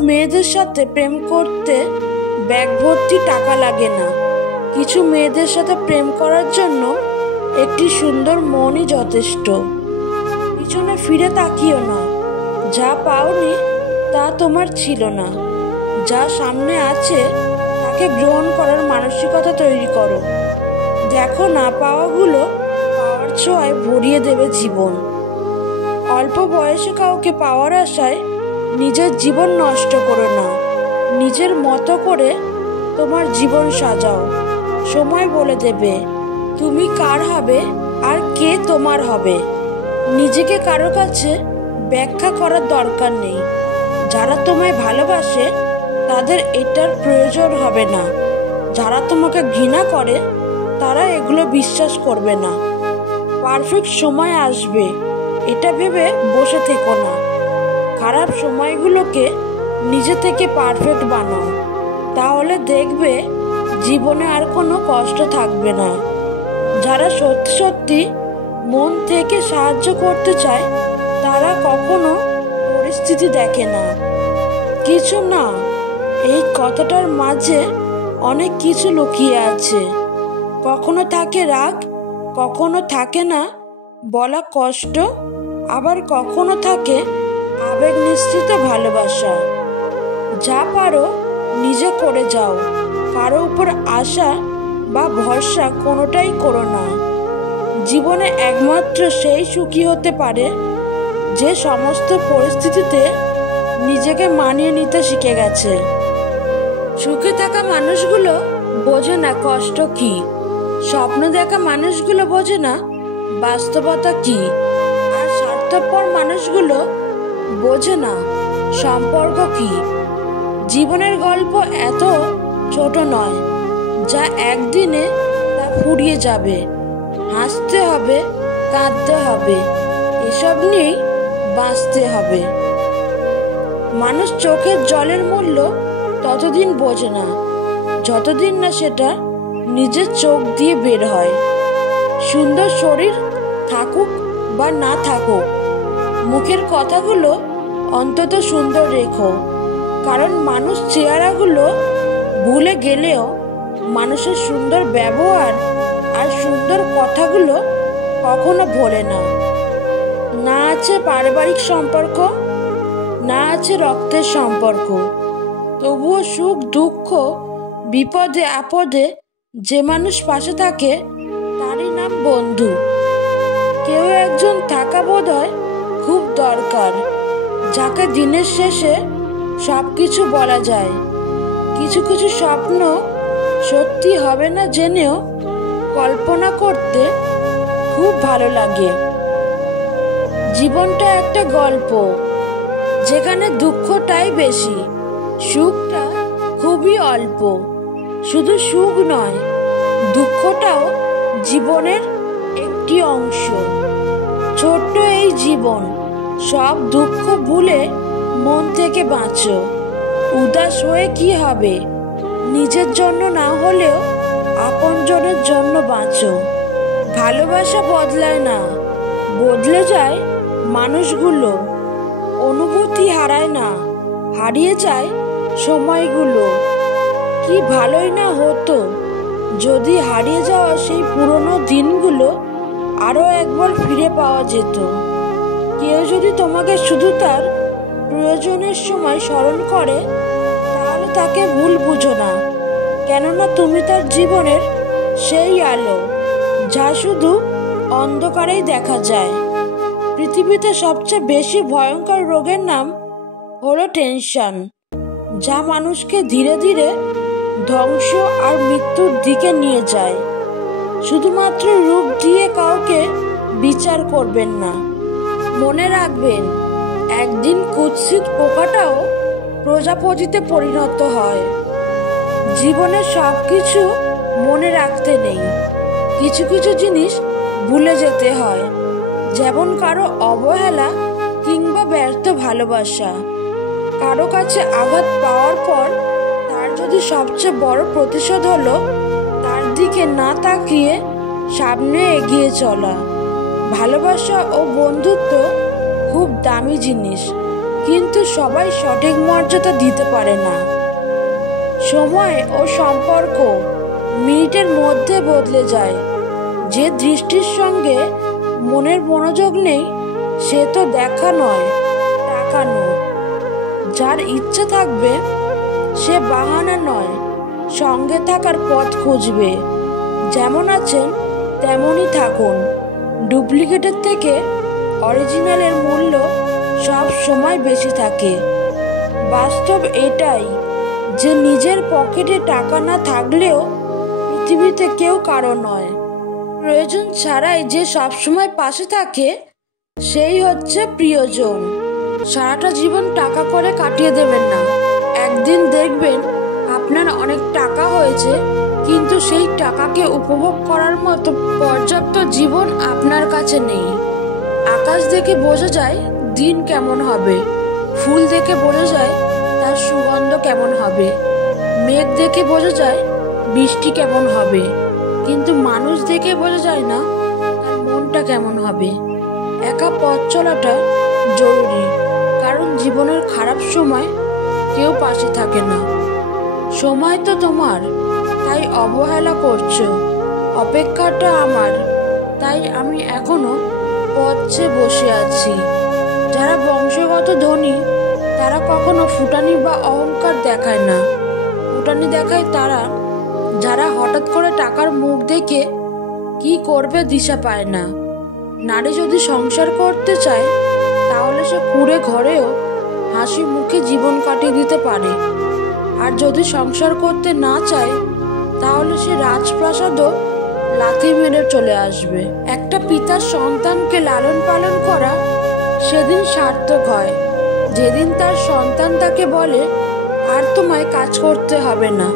মেয়েদের সাথে প্রেম করতে ব্যাগ ভর্তি টাকা লাগে না। কিছু মেয়েদের সাথে প্রেম করার জন্য একটি সুন্দর মনই যথেষ্ট। পিছনে ফিরে তাকিও না। যা পাওনি তা তোমার ছিল না। যা সামনে আছে তাকে গ্রহণ করার মানসিকতা তৈরি করো। দেখো, না পাওয়াগুলো পাওয়ার ছোঁয়ায় ভরিয়ে দেবে জীবন। অল্প বয়সে কাউকে পাওয়ার আশায় নিজের জীবন নষ্ট করো না। নিজের মতো করে তোমার জীবন সাজাও। সময় বলে দেবে তুমি কার হবে আর কে তোমার হবে। নিজেকে কারো কাছে ব্যাখ্যা করার দরকার নেই। যারা তোমায় ভালোবাসে তাদের এটার প্রয়োজন হবে না। যারা তোমাকে ঘৃণা করে তারা এগুলো বিশ্বাস করবে না। পারফেক্ট সময় আসবে এটা ভেবে বসে থেকো না। খারাপ সময়গুলোকে নিজে থেকে পারফেক্ট বানাও। তাহলে দেখবে জীবনে আর কোনো কষ্ট থাকবে না। যারা সত্যি সত্যি মন থেকে সাহায্য করতে চায় তারা কখনো পরিস্থিতি দেখে না। কিছু না, এই কথাটার মাঝে অনেক কিছু লুকিয়ে আছে। কখনো থাকে রাগ, কখনো থাকে না বলা কষ্ট, আবার কখনো থাকে আবেগ নিশ্চিত ভালোবাসা। যা পারো নিজে করে যাও। কারো উপর আশা বা ভরসা কোনোটাই করো না। জীবনে একমাত্র সেই সুখী হতে পারে যে সমস্ত পরিস্থিতিতে নিজেকে মানিয়ে নিতে শিখে গেছে। সুখে থাকা মানুষগুলো বোঝে না কষ্ট কি। স্বপ্ন দেখা মানুষগুলো বোঝে না বাস্তবতা কি। আর স্বার্থপর মানুষগুলো বোঝে না সম্পর্ক কি। জীবনের গল্প এত ছোট নয় যা একদিনে তা ফুরিয়ে যাবে। হাসতে হবে, কাঁদতে হবে, এসব নিয়েই বাঁচতে হবে। মানুষ চোখের জলের মূল্য ততদিন বোঝে না যতদিন না সেটা নিজের চোখ দিয়ে বের হয়। সুন্দর শরীর থাকুক বা না থাকুক, মুখের কথাগুলো অন্তত সুন্দর রেখো। কারণ মানুষ চেহারাগুলো ভুলে গেলেও মানুষের সুন্দর ব্যবহার আর সুন্দর কথাগুলো কখনো ভোলে না। না আছে পারিবারিক সম্পর্ক, না আছে রক্তের সম্পর্ক, তবুও সুখ দুঃখ বিপদে আপদে যে মানুষ পাশে থাকে তারই নাম বন্ধু। কেউ একজন থাকা বোধহয় খুব দরকার, যাকে দিনের শেষে সব কিছু বলা যায়। কিছু কিছু স্বপ্ন সত্যি হবে না জেনেও কল্পনা করতে খুব ভালো লাগে। জীবনটা একটা গল্প যেখানে দুঃখটাই বেশি, সুখটা খুবই অল্প। শুধু সুখ নয়, দুঃখটাও জীবনের একটি অংশ। ছোট্ট এই জীবন, সব দুঃখ ভুলে মন থেকে বাঁচো। উদাস হয়ে কি হবে? নিজের জন্য না হলেও আপনজনের জন্য বাঁচো। ভালোবাসা বদলায় না, বদলে যায় মানুষগুলো। অনুভূতি হারায় না, হারিয়ে যায় সময়গুলো। কি ভালোই না হতো যদি হারিয়ে যাওয়া সেই পুরনো দিনগুলো আরো একবার ফিরে পাওয়া যেত। কেউ যদি তোমাকে শুধু তার প্রয়োজনের সময় স্মরণ করে তাহলে তাকে ভুল বুঝো না। কেননা তুমি তার জীবনের সেই আলো যা শুধু অন্ধকারেই দেখা যায়। পৃথিবীতে সবচেয়ে বেশি ভয়ঙ্কর রোগের নাম হলো টেনশন, যা মানুষকে ধীরে ধীরে ধ্বংস আর মৃত্যুর দিকে নিয়ে যায়। শুধুমাত্র রূপ দিয়ে কাউকে বিচার করবেন না। মনে রাখবেন, একদিন কুৎসিত পোকাটাও প্রজাপতিতে পরিণত হয়। জীবনে সব কিছু মনে রাখতে নেই, কিছু কিছু জিনিস ভুলে যেতে হয়। যেমন কারো অবহেলা কিংবা ব্যর্থ ভালোবাসা। কারো কাছে আঘাত পাওয়ার পর তার যদি সবচেয়ে বড় প্রতিশোধ হলো তার দিকে না তাকিয়ে সামনে এগিয়ে চলা। ভালোবাসা ও বন্ধুত্ব খুব দামি জিনিস, কিন্তু সবাই সঠিক মর্যাদা দিতে পারে না। সময় ও সম্পর্ক মিনিটের মধ্যে বদলে যায়। যে দৃষ্টির সঙ্গে মনের মনোযোগ নেই সে তো দেখা নয়, টাকা নয়। যার ইচ্ছে থাকবে সে বাহানা নয়, সঙ্গে থাকার পথ খুঁজবে। যেমন আছেন তেমনই থাকুন। ডুপ্লিকেটের থেকে অরিজিনালের মূল্য সব সময় বেশি থাকে। বাস্তব এটাই যে নিজের পকেটে টাকা না থাকলেও পৃথিবীতে কেউ কারো নয়। প্রয়োজন ছাড়াই যে সবসময় পাশে থাকে সেই হচ্ছে প্রিয়জন। সারাটা জীবন টাকা করে কাটিয়ে দেবেন না। একদিন দেখবেন আপনার অনেক টাকা হয়েছে, কিন্তু সেই টাকাকে উপভোগ করার মতো পর্যাপ্ত জীবন আপনার কাছে নেই। আকাশ দেখে বোঝা যায় দিন কেমন হবে, ফুল দেখে বোঝা যায় তার সুগন্ধ কেমন হবে, মেঘ দেখে বোঝা যায় বৃষ্টি কেমন হবে, কিন্তু মানুষ দেখে বোঝা যায় না তার মনটা কেমন হবে। একা পথ চলাটা জরুরি, কারণ জীবনের খারাপ সময় কেউ পাশে থাকে না। সময় তো তোমার, তাই অবহেলা করছো। অপেক্ষাটা আমার, তাই আমি এখনো পথ চেয়ে বসে আছি। যারা বংশগত ধনী তারা কখনো ফুটানি বা অহংকার দেখায় না। ফুটানি দেখায় তারা যারা হঠাৎ করে টাকার মুখ দেখে কি করবে দিশা পায় না। নারী যদি সংসার করতে চায় তাহলে সে কুঁড়ে ঘরেও হাসি মুখে জীবন কাটিয়ে দিতে পারে, আর যদি সংসার করতে না চায় তাহলে সে রাজপ্রাসাদও লাথি মেরে চলে আসবে। একটা পিতার সন্তানকে লালন পালন করা সেদিন সার্থক হয় যেদিন তার সন্তান তাকে বলে, আর তোমায় কাজ করতে হবে না,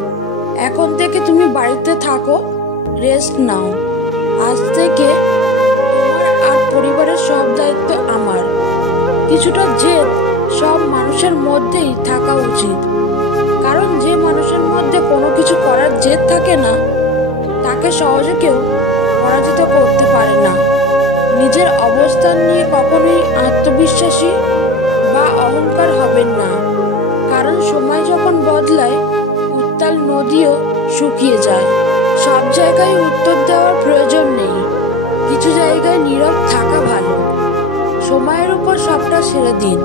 এখন থেকে তুমি বাড়িতে থাকো, রেস্ট নাও। আজ থেকে তোমার আর পরিবারের সব দায়িত্ব আমার। কিছুটা জেদ সব মানুষের মধ্যেই থাকা উচিত, কারণ যে মানুষের মধ্যে কোনো কিছু করার জেদ থাকে না তাকে সহজে কেউ পরাজিত করতে পারে না। নিজের অবস্থান নিয়ে কখনোই আত্মবিশ্বাসী বা অহংকার হবেন না, কারণ সময় যখন বদলায় উত্তাল নদীও শুকিয়ে যায়। সব জায়গায় উত্তর দেওয়ার প্রয়োজন নেই, কিছু জায়গায় নীরব থাকা ভালো। সময়ের উপর সবটা ছেড়ে দিন।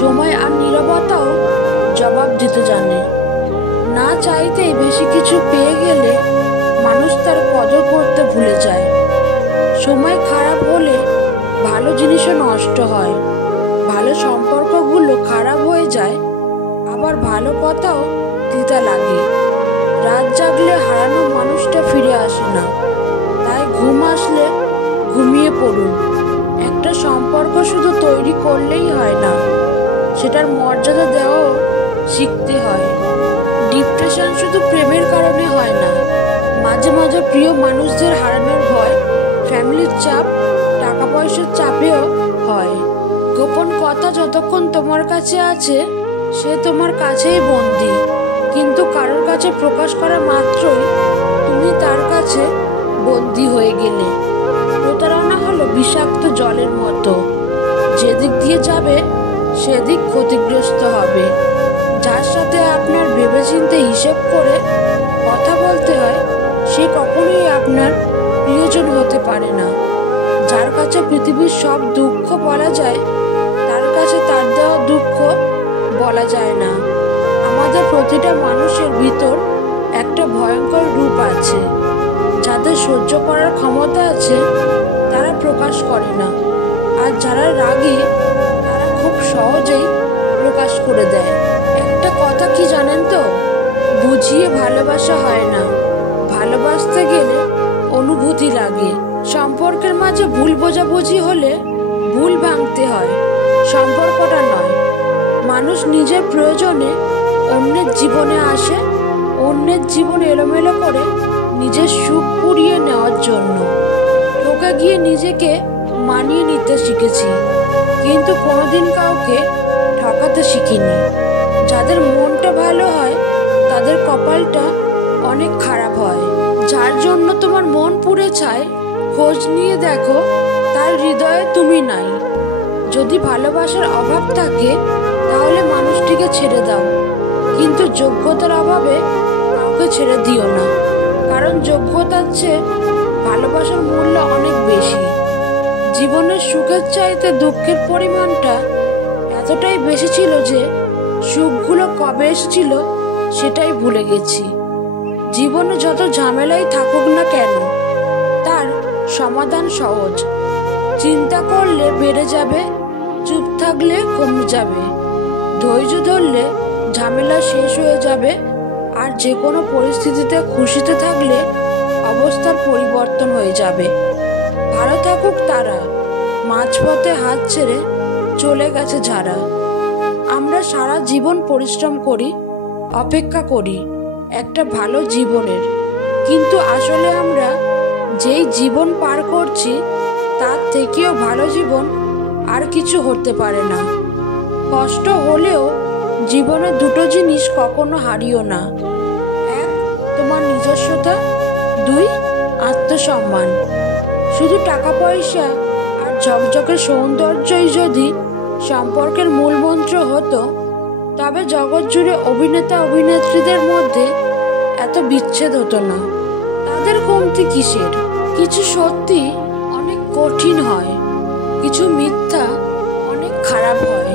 সময় আর নীরবতাও জবাব দিতে জানে। না চাইতেই বেশি কিছু পেয়ে গেলে মানুষ তার কদর করতে ভুলে যায়। সময় খারাপ হলে ভালো জিনিসও নষ্ট হয়, ভালো সম্পর্কগুলো খারাপ হয়ে যায়, আবার ভালো কথাও তিতা লাগে। রাত জাগলে হারানো মানুষটা ফিরে আসে না, তাই ঘুম আসলে ঘুমিয়ে পড়ুন। একটা সম্পর্ক শুধু তৈরি করলেই হয় না, সেটার মর্যাদা দেওয়াও শিখতে হয়। ডিপ্রেশন শুধু প্রেমের কারণে হয় না, মাঝে মাঝে প্রিয় মানুষদের হারানোর ভয়, ফ্যামিলির চাপ, টাকা পয়সার চাপেও হয়। গোপন কথা যতক্ষণ তোমার কাছে আছে সে তোমার কাছেই বন্দী, কিন্তু কারোর কাছে প্রকাশ করা মাত্রই তুমি তার কাছে বন্দী হয়ে গেলে। প্রতারণা হলো বিষাক্ত জলের মতো, যেদিক দিয়ে যাবে সেদিক ক্ষতিগ্রস্ত হবে। যার সাথে আপনার ভেবেচিন্তে হিসেব করে কথা বলতে হয় সে কখনোই আপনার প্রিয়জন হতে পারে না। যার কাছে পৃথিবীর সব দুঃখ বলা যায় তার কাছে তার দেওয়া দুঃখ বলা যায় না। আমাদের প্রতিটা মানুষের ভিতর একটা ভয়ঙ্কর রূপ আছে। যাদের সহ্য করার ক্ষমতা আছে তারা প্রকাশ করে না, আর যারা রাগী তারা খুব সহজেই প্রকাশ করে দেয়। একটা কথা কি জানেন তো, বুঝিয়ে ভালোবাসা হয় না, ভালোবাসতে গেলে অনুভূতি লাগে। সম্পর্কের মাঝে ভুল বোঝাবুঝি হলে ভুল ভাঙতে হয়, সম্পর্কটা নয়। মানুষ নিজের প্রয়োজনে অন্যের জীবনে আসে, অন্যের জীবন এলোমেলো করে নিজের সুখ পুড়িয়ে নেওয়ার জন্য। ঠকে গিয়ে নিজেকে মানিয়ে নিতে শিখেছি, কিন্তু কোনোদিন কাউকে ঠকাতে শিখিনি। যাদের মনটা ভালো হয় তাদের কপালটা অনেক খারাপ হয়। যার জন্য তোমার মন পুড়ে ছাই, খোঁজ নিয়ে দেখো তার হৃদয়ে তুমি নাই। যদি ভালোবাসার অভাব থাকে তাহলে মানুষটিকে ছেড়ে দাও, কিন্তু যোগ্যতার অভাবে কাউকে ছেড়ে দিও না, কারণ যোগ্যতার চেয়ে ভালোবাসার মূল্য অনেক বেশি। জীবনের সুখের চাইতে দুঃখের পরিমাণটা এতটাই বেশি ছিল যে সুখগুলো কবে এসেছিল সেটাই ভুলে গেছি। জীবনে যত ঝামেলাই থাকুক না কেন, তার সমাধান সহজ। চিন্তা করলে বেড়ে যাবে, চুপ থাকলে কমে যাবে, ধৈর্য ধরলে ঝামেলা শেষ হয়ে যাবে, আর যে কোনো পরিস্থিতিতে খুশিতে থাকলে অবস্থার পরিবর্তন হয়ে যাবে। ভালো থাকুক তারা, মাঝপথে হাত ছেড়ে চলে গেছে যারা। আমরা সারা জীবন পরিশ্রম করি, অপেক্ষা করি একটা ভালো জীবনের, কিন্তু আসলে আমরা যেই জীবন পার করছি তার থেকেও ভালো জীবন আর কিছু হতে পারে না। কষ্ট হলেও জীবনে দুটো জিনিস কখনো হারিও না। এক, তোমার নিজস্বতা। দুই, আত্মসম্মান। শুধু টাকা পয়সা আর ঝকঝকে সৌন্দর্যই যদি সম্পর্কের মূল মন্ত্র হতো, তবে জগৎ জুড়ে অভিনেতা অভিনেত্রীদের মধ্যে এত বিচ্ছেদ হতো না। তাদের কমতি কিসের? কিছু সত্যি অনেক কঠিন হয়, কিছু মিথ্যা অনেক খারাপ হয়।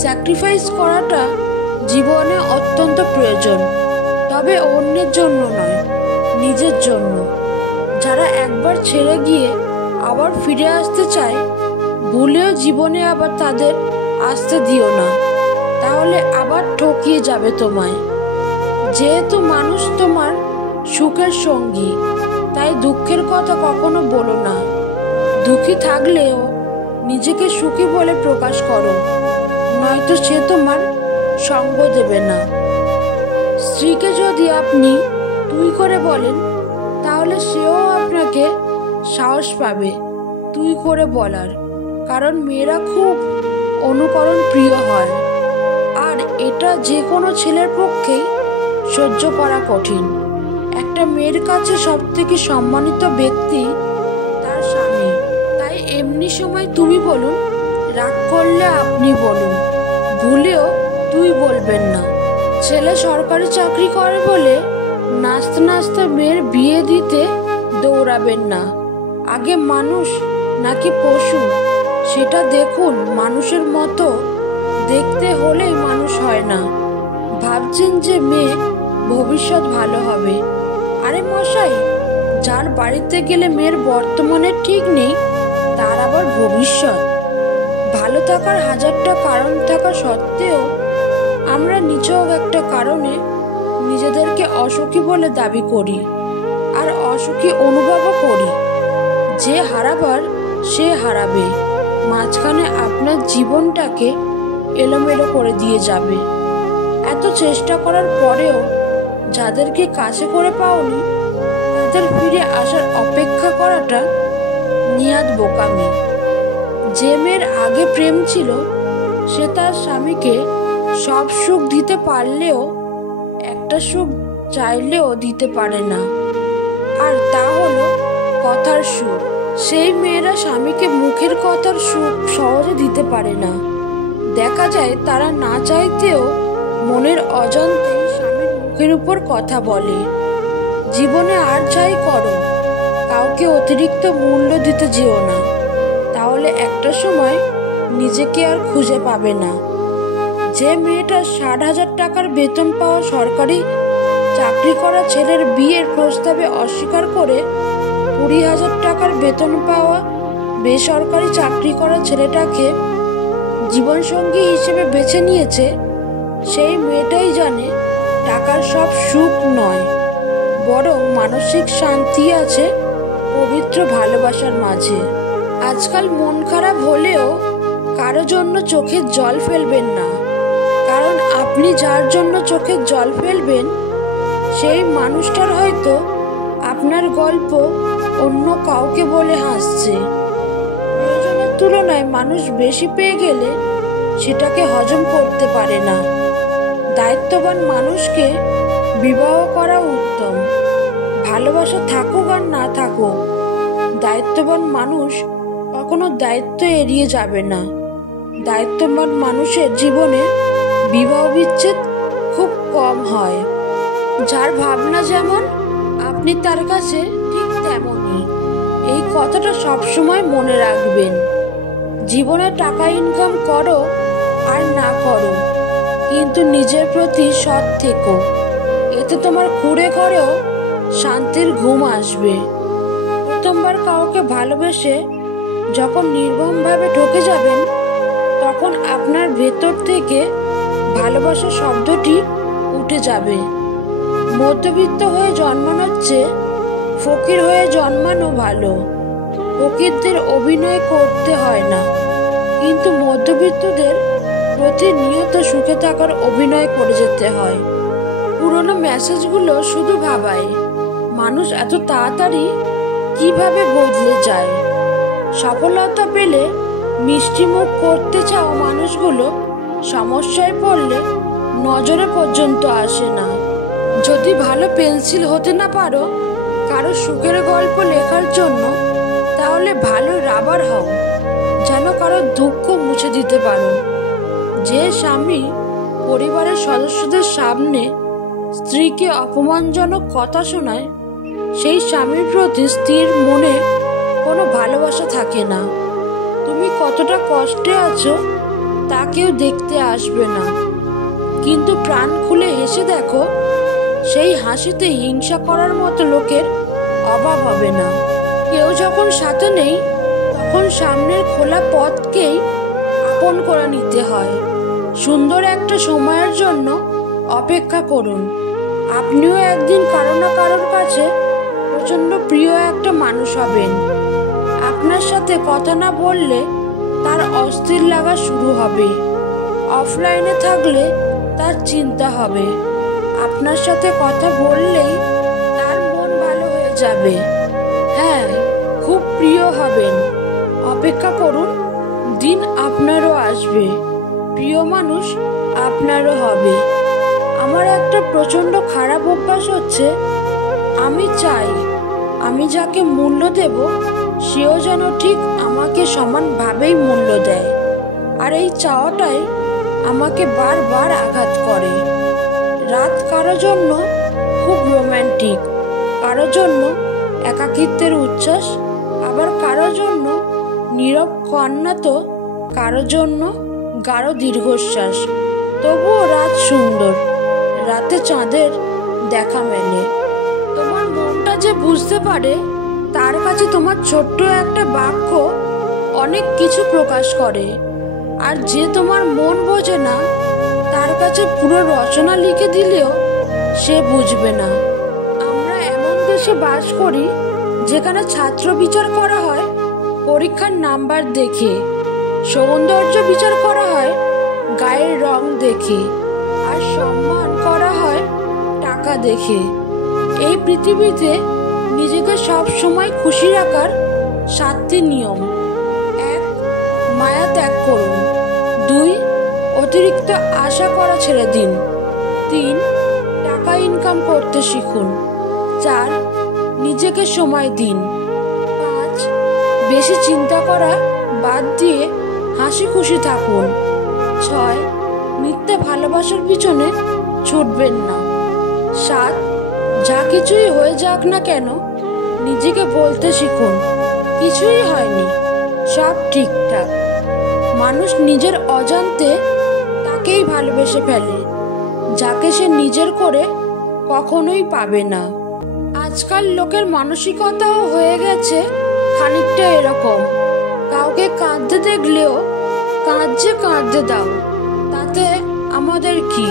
স্যাক্রিফাইস করাটা জীবনে অত্যন্ত প্রয়োজন, তবে অন্যের জন্য নয়, নিজের জন্য। যারা একবার ছেড়ে গিয়ে আবার ফিরে আসতে চায়, ভুলেও জীবনে আবার তাদের আসতে দিও না, তাহলে আবার ঠকিয়ে যাবে তোমায়। যেহেতু মানুষ তোমার সুখের সঙ্গী, তাই দুঃখের কথা কখনো বলো না। দুঃখী থাকলেও নিজেকে সুখী বলে প্রকাশ করো, নয়তো সে তোমার সঙ্গ দেবে না। স্ত্রীকে যদি আপনি তুই করে বলেন, তাহলে সেও আপনাকে সাহস পাবে তুই করে বলার, কারণ মেয়েরা খুব অনুকরণ প্রিয় হয়, আর এটা যে কোনো ছেলের পক্ষেই সহ্য করা কঠিন। একটা মেয়ের কাছে সবথেকে সম্মানিত ব্যক্তি তার স্বামী, তাই এমনি সময় তুমি বলুন, রাগ করলে আপনি বলুন, ভুলেও তুই বলবেন না। ছেলে সরকারি চাকরি করে বলে নাচতে নাচতে মেয়ের বিয়ে দিতে দৌড়াবেন না। আগে মানুষ নাকি পশু সেটা দেখুন। মানুষের মতো দেখতে হলেই মানুষ হয় না। ভাবছেন যে মেয়ে ভবিষ্যৎ ভালো হবে, আরে মশাই, যার বাড়িতে গেলে মেয়ের বর্তমানে ঠিক নেই, তার আবার ভবিষ্যৎ। ভালো থাকার হাজারটা কারণ থাকা সত্ত্বেও আমরা নিছক একটা কারণে নিজেদেরকে অসুখী বলে দাবি করি, আর অসুখী অনুভবও করি। যে হারাবার সে হারাবে, মাঝখানে আপনার জীবনটাকে এলোমেলো করে দিয়ে যাবে। এত চেষ্টা করার পরেও যাদেরকে কাছে করে পাওনি, তাদের ফিরে আসার অপেক্ষা করাটা নিয়াত বোকামি। যে মেয়ের আগে প্রেম ছিল, সে তার স্বামীকে সব সুখ দিতে পারলেও একটা সুখ চাইলেও দিতে পারে না, আর তা হলো কথার সুখ। সেই মেয়েরা স্বামীকে মুখের কথার সুখ সহজে দিতে পারে না। দেখা যায় তারা না চাইতেও মনের অজান্তেই স্বামীর মুখের উপর কথা বলে। জীবনে আর যাই করো, কাউকে অতিরিক্ত মূল্য দিতে যেও না, তাহলে একটা সময় নিজেকে আর খুঁজে পাবে না। যে মেয়েটা 60,000 টাকার বেতন পাওয়া সরকারি চাকরি করা ছেলের বিয়ের প্রস্তাবে অস্বীকার করে 20,000 টাকার বেতন পাওয়া বেসরকারি চাকরি করা ছেলেটাকে জীবনসঙ্গী হিসেবে বেছে নিয়েছে, সেই মেয়েটাই জানে টাকার সব সুখ নয়, বরং মানসিক শান্তি আছে পবিত্র ভালোবাসার মাঝে। আজকাল মন খারাপ হলেও কারো জন্য চোখের জল ফেলবেন না, কারণ আপনি যার জন্য চোখের জল ফেলবেন, সেই মানুষটার হয়তো আপনার গল্প অন্য কাউকে বলে হাসছে। প্রয়োজনের তুলনায় মানুষ বেশি পেয়ে গেলে সেটাকে হজম করতে পারে না। দায়িত্ববান মানুষকে বিবাহ করা উত্তম। ভালোবাসা থাকুক আর না থাকুক, দায়িত্ববান মানুষ কখনো দায়িত্ব এড়িয়ে যাবে না। দায়িত্ববান মানুষের জীবনে বিবাহ বিচ্ছেদ খুব কম হয়। যার ভাবনা যেমন আপনি তার কাছে ঠিক তেমনই। এই কথাটা সবসময় মনে রাখবেন। জীবনে টাকা ইনকাম করো আর না করো, কিন্তু নিজের প্রতি সৎ থেকো। এতে তোমার কুঁড়ে ঘরেও শান্তির ঘুম আসবে। প্রথমবার কাউকে ভালোবেসে যখন নির্মমভাবে ঠকে যাবেন, তখন আপনার ভেতর থেকে ভালোবাসা শব্দটি উঠে যাবে। মধ্যবিত্ত হয়ে জন্মানোর চেয়ে ফকির হয়ে জন্মানো ভালো। ফকিরদের অভিনয় করতে হয় না, কিন্তু মধ্যবিত্তদের প্রতিনিয়ত সুখে থাকার অভিনয় করে যেতে হয়। পুরনো মেসেজগুলো শুধু ভাবায় মানুষ এত তাড়াতাড়ি কিভাবে বদলে যায়। সফলতা পেলে মিষ্টি মুখ করতে চাওয়া মানুষগুলো সমস্যায় পড়লে নজরে পর্যন্ত আসে না। যদি ভালো পেন্সিল হতে না পারো কারো সুখের গল্প লেখার জন্য, তাহলে ভালো রাবার হও, যেন কারো দুঃখ মুছে দিতে পারো। যে স্বামী পরিবারের সদস্যদের সামনে স্ত্রীকে অপমানজনক কথা শোনায়, সেই স্বামীর প্রতি স্ত্রীর মনে কোনো ভালোবাসা থাকে না। তুমি কতটা কষ্টে আছো তা কেউ দেখতে আসবে না, কিন্তু প্রাণ খুলে হেসে দেখো, সেই হাসিতে হিংসা করার মতো লোকের অভাব হবে না। কেউ যখন সাথে নেই, তখন সামনের খোলা পথকেই আপন করে নিতে হয়। সুন্দর একটা সময়ের জন্য অপেক্ষা করুন। আপনিও একদিন কারো না কারোর কাছে প্রচণ্ড প্রিয় একটা মানুষ হবেন। আপনার সাথে কথা না বললে তার অস্থির লাগা শুরু হবে। অফলাইনে থাকলে তার চিন্তা হবে। আপনার সাথে কথা বললেই তার মন ভালো হয়ে যাবে। হ্যাঁ, খুব প্রিয় হবেন। অপেক্ষা করুন, দিন আপনারও আসবে, প্রিয় মানুষ আপনারও হবে। আমার একটা প্রচণ্ড খারাপ অভ্যাস হচ্ছে, আমি চাই আমি যাকে মূল্য দেব সেও যেন ঠিক আমাকে সমানভাবেই মূল্য দেয়। আর এই চাওয়াটাই আমাকে বারবার আঘাত করে। রাত কারো জন্য খুব রোম্যান্টিক, কারো জন্য একাকিত্বের উচ্ছ্বাস, আবার কারো জন্য নীরব কান্না, তো কারো জন্য গাঢ় দীর্ঘশ্বাস। তবুও রাত সুন্দর, রাতে চাঁদের দেখা মেলে। তোমার মনটা যে বুঝতে পারে, তার কাছে তোমার ছোট্ট একটা বাক্য অনেক কিছু প্রকাশ করে। আর যে তোমার মন বোঝে না, তার কাছে পুরো রচনা লিখে দিলেও সে বুঝবে না। আমরা এমন দেশে বাস করি যেখানে ছাত্র বিচার করা হয় পরীক্ষার নাম্বার দেখে, সৌন্দর্য বিচার করা হয় গায়ের রং দেখে, আর সম্মান করা হয় টাকা দেখে। এই পৃথিবীতে নিজেকে সব সময় খুশি রাখার 7টি নিয়ম: 1. মায়া ত্যাগ করুন। 2. অতিরিক্ত আশা করা ছেড়ে দিন। 3. টাকা ইনকাম করতে শিখুন। 4. নিজেকে সময় দিন। 5. বেশি চিন্তা করা বাদ দিয়ে হাসি খুশি থাকুন। 6. মিথ্যে ভালোবাসার পিছনে ছুটবেন না। 7. যা কিছুই হয়ে যাক না কেন, নিজেকে বলতে শিখুন, কিছুই হয়নি, সব ঠিকঠাক। মানুষ নিজের অজান্তে তাকেই ভালোবেসে ফেলে, যাকে সে নিজের করে কখনোই পাবে না। আজকাল লোকের মানসিকতাও হয়ে গেছে খানিকটা এরকম, কাউকে কাঁদতে দেখলেও কাঁদতে দাও, তাতে আমাদের কি?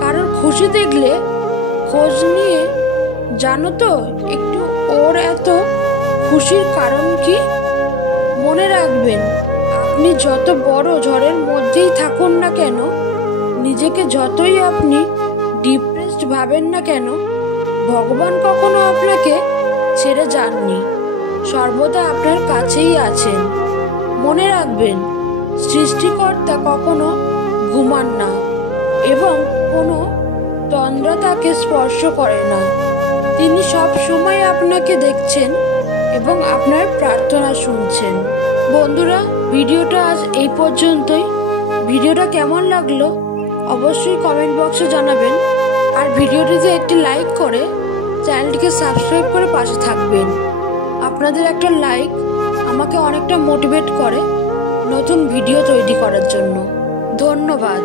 কারোর খুশি দেখলে খোঁজ নিয়ে জানো তো একটু ওর এত খুশির কারণ কি? মনে রাখবেন, আপনি যত বড় ঝড়ের মধ্যেই থাকুন না কেন, নিজেকে যতই আপনি ডিপ্রেসড ভাবেন না কেন, ভগবান কখনো আপনাকে ছেড়ে যাননি, সর্বদা আপনার কাছেই আছেন। মনে রাখবেন, সৃষ্টিকর্তা কখনো ঘুমান না এবং কোনো তন্দ্রা তাকে স্পর্শ করে না। তিনি সব সময় আপনাকে দেখছেন এবং আপনার প্রার্থনা শুনছেন। বন্ধুরা, ভিডিওটা আজ এই পর্যন্তই। ভিডিওটা কেমন লাগলো অবশ্যই কমেন্ট বক্সে জানাবেন। আর ভিডিওটিতে একটি লাইক করে চ্যানেলটিকে সাবস্ক্রাইব করে পাশে থাকবেন। আপনাদের একটা লাইক আমাকে অনেকটা মোটিভেট করে নতুন ভিডিও তৈরি করার জন্য। ধন্যবাদ।